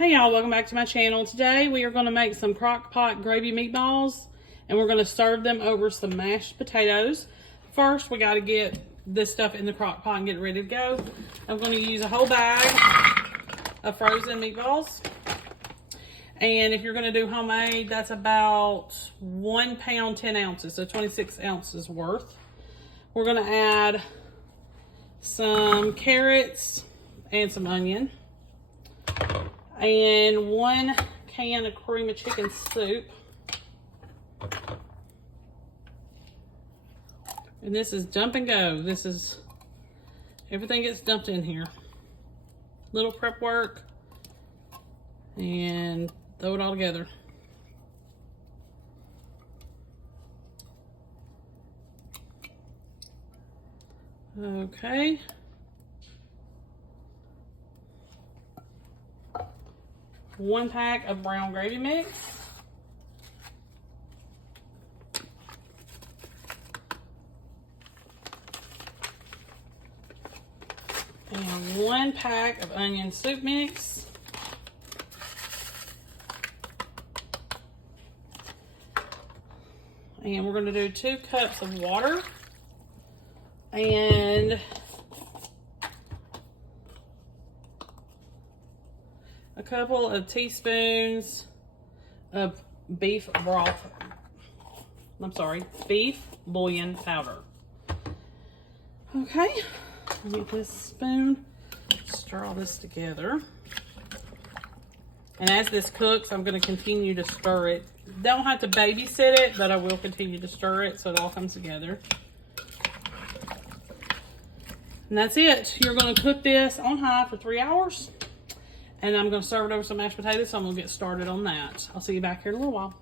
Hey y'all, welcome back to my channel. Today we are going to make some crock pot gravy meatballs and we're going to serve them over some mashed potatoes. First we got to get this stuff in the crock pot and get it ready to go. I'm going to use a whole bag of frozen meatballs. And if you're going to do homemade, that's about 1 pound, 10 ounces, so 26 ounces worth. We're going to add some carrots and some onion. And 1 can of cream of chicken soup. And this is dump and go. This is, everything gets dumped in here. Little prep work. And throw it all together. Okay. One pack of brown gravy mix. And 1 pack of onion soup mix. And we're going to do 2 cups of water. And a couple of teaspoons of beef broth. I'm sorry, beef bouillon powder. Okay, let me get this spoon, stir all this together. And as this cooks, I'm going to continue to stir it. Don't have to babysit it, but I will continue to stir it so it all comes together. And that's it. You're going to cook this on high for 3 hours. And I'm going to serve it over some mashed potatoes, so I'm going to get started on that. I'll see you back here in a little while.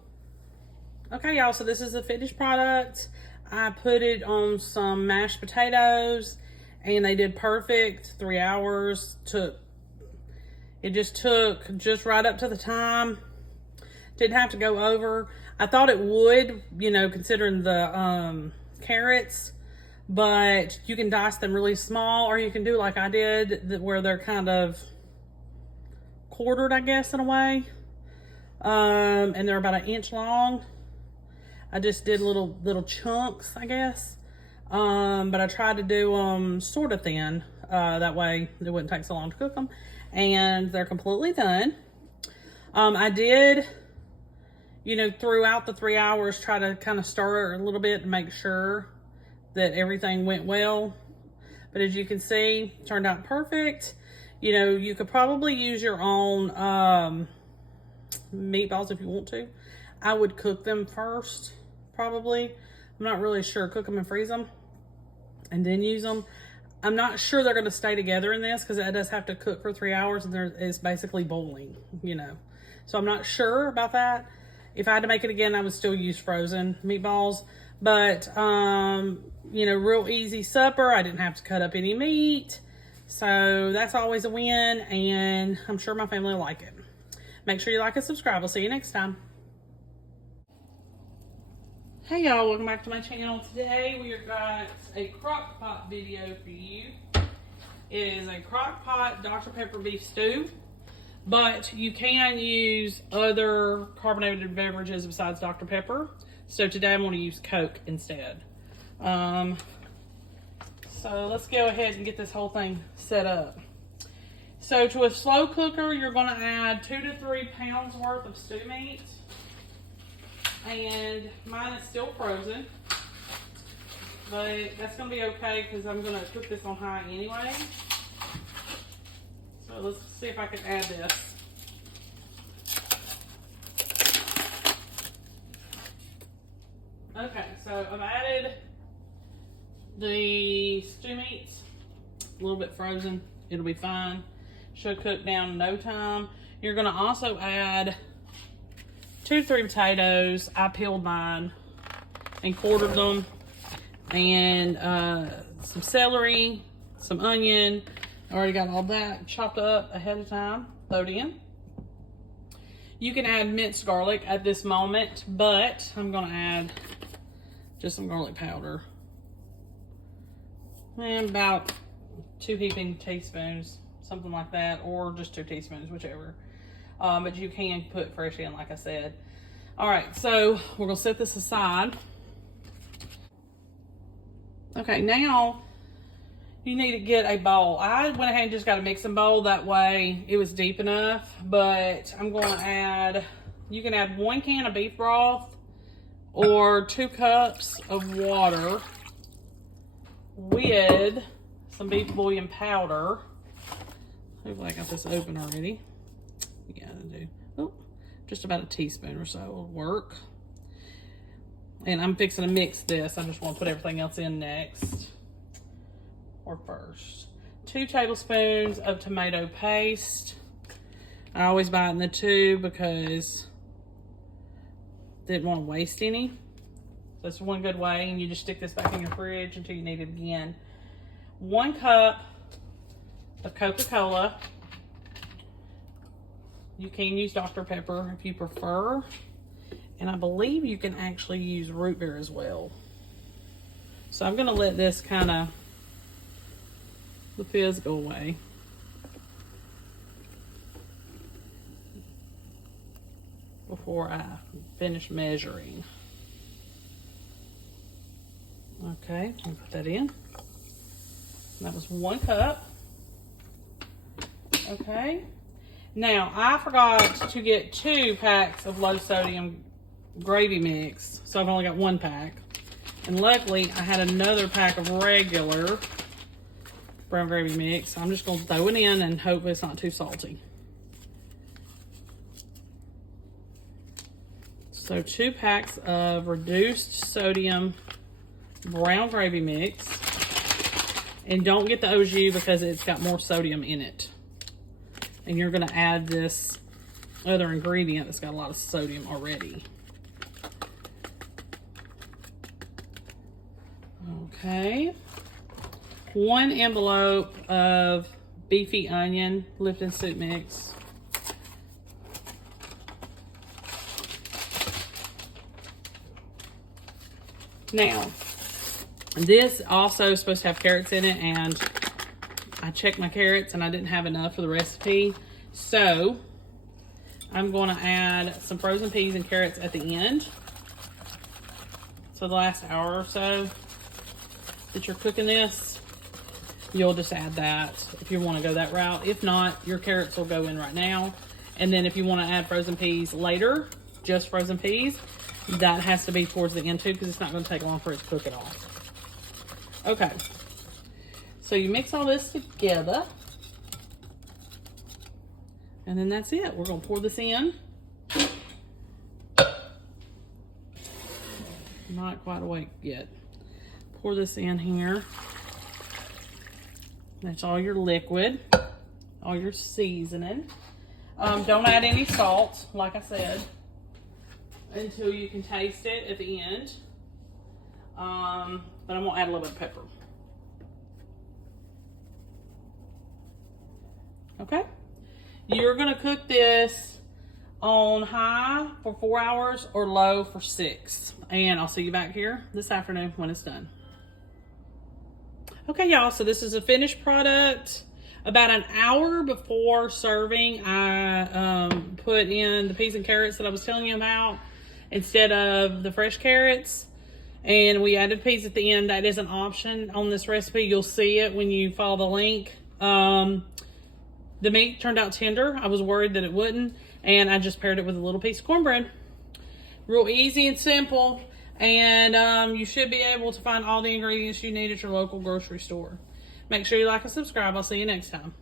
Okay, y'all, so this is the finished product. I put it on some mashed potatoes, and they did perfect. 3 hours. It just took right up to the time. Didn't have to go over. I thought it would, you know, considering the carrots. But you can dice them really small, or you can do like I did, where they're kind of quartered, I guess, in a way. And they're about 1 inch long. I just did little chunks, I guess. But I tried to do them sort of thin. That way it wouldn't take so long to cook them. And they're completely done. I did, you know, throughout the 3 hours, try to kind of stir it a little bit to make sure that everything went well. But as you can see, turned out perfect. You know, you could probably use your own meatballs if you want to. I would cook them first, probably. I'm not really sure. Cook them and freeze them and then use them. I'm not sure they're going to stay together in this because it does have to cook for 3 hours and it's basically boiling, you know. So I'm not sure about that. If I had to make it again, I would still use frozen meatballs. But, you know, real easy supper. I didn't have to cut up any meat. So that's always a win, and I'm sure my family will like it. Make sure you like and subscribe. I'll see you next time. Hey y'all, welcome back to my channel. Today we got a crock pot video for you. It is a crock pot Dr. Pepper beef stew, but you can use other carbonated beverages besides Dr. Pepper. So today I'm going to use Coke instead. So let's go ahead and get this whole thing set up. So to a slow cooker, you're going to add 2 to 3 pounds worth of stew meat. And mine is still frozen. But that's going to be okay because I'm going to cook this on high anyway. So let's see if I can add this. Okay, so I've added the stew meat, a little bit frozen. It'll be fine. Should cook down in no time. You're going to also add 2 to 3 potatoes. I peeled mine and quartered them. And some celery, some onion. I already got all that chopped up ahead of time. Throw it in. You can add minced garlic at this moment, but I'm going to add just some garlic powder. And about 2 heaping teaspoons, something like that, or just 2 teaspoons, whichever. but you can put fresh in, like I said. All right, so we're gonna set this aside. Okay, now you need to get a bowl. I went ahead and just got a mixing bowl, that way it was deep enough, but I'm gonna add, you can add 1 can of beef broth or 2 cups of water with some beef bouillon powder. Hopefully I got this open already. Yeah, I do. Oh, just about a teaspoon or so will work. And I'm fixing to mix this. I just want to put everything else in next. Or first. 2 tablespoons of tomato paste. I always buy it in the tube because didn't want to waste any. That's one good way, and you just stick this back in your fridge until you need it again. 1 cup of Coca-Cola. You can use Dr. Pepper if you prefer. And I believe you can actually use root beer as well. So I'm gonna let this kind of, the fizz go away. Before I finish measuring. Okay, I'll put that in. That was 1 cup. Okay. Now, I forgot to get 2 packs of low sodium gravy mix, so I've only got 1 pack. And luckily, I had another pack of regular brown gravy mix. So I'm just gonna throw it in and hope it's not too salty. So 2 packs of reduced sodium brown gravy mix. And don't get the au jus because it's got more sodium in it. And you're gonna add this other ingredient that's got a lot of sodium already. Okay. 1 envelope of beefy onion Lipton soup mix. Now, this also is supposed to have carrots in it, and I checked my carrots and I didn't have enough for the recipe. So I'm going to add some frozen peas and carrots at the end. So the last hour or so that you're cooking this, you'll just add that if you want to go that route. If not, your carrots will go in right now. And then if you want to add frozen peas later, just frozen peas, that has to be towards the end too, because it's not going to take long for it to cook at all. Okay. So you mix all this together. And then that's it. We're going to pour this in. Not quite awake yet. Pour this in here. That's all your liquid, all your seasoning. Don't add any salt, like I said, until you can taste it at the end. But I'm gonna add a little bit of pepper. Okay. You're gonna cook this on high for 4 hours or low for 6. And I'll see you back here this afternoon when it's done. Okay, y'all, so this is a finished product. About an hour before serving, I put in the peas and carrots that I was telling you about instead of the fresh carrots. And we added peas at the end. That is an option on this recipe. You'll see it when you follow the link. The meat turned out tender. I was worried that it wouldn't. And I just paired it with a little piece of cornbread. Real easy and simple. And you should be able to find all the ingredients you need at your local grocery store. Make sure you like and subscribe. I'll see you next time.